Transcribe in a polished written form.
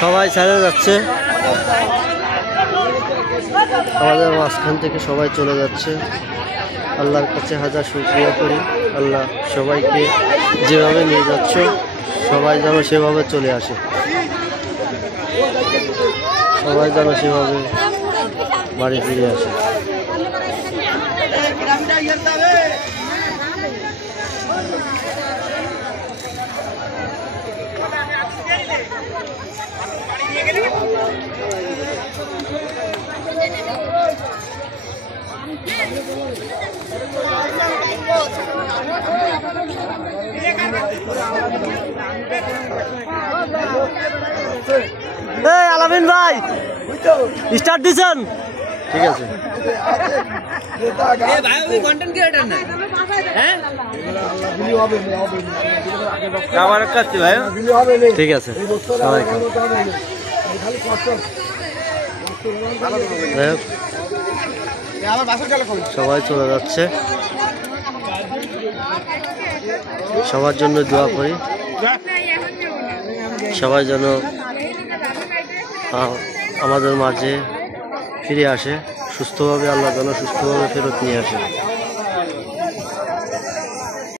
সবাই ছেড়ে যাচ্ছে, আমাদের মাঝখান থেকে সবাই চলে যাচ্ছে। আল্লাহর কাছে হাজার শুকরিয়া করি, আল্লাহ সবাইকে যেভাবে নিয়ে যাচ্ছ সবাই যেন সেভাবে চলে আসে, সবাই যেন সেভাবে বাড়ি ফিরে আসে। আলামিন ভাই স্টার্ট দিছেন? ঠিক আছে, ঠিক আছে। সবাই চলে যাচ্ছে, সবার জন্য দোয়া করি, সবাই যেন আমাদের মাঝে ফিরে আসে সুস্থভাবে, আল্লাহ যেন সুস্থভাবে ফেরত নিয়ে আসে।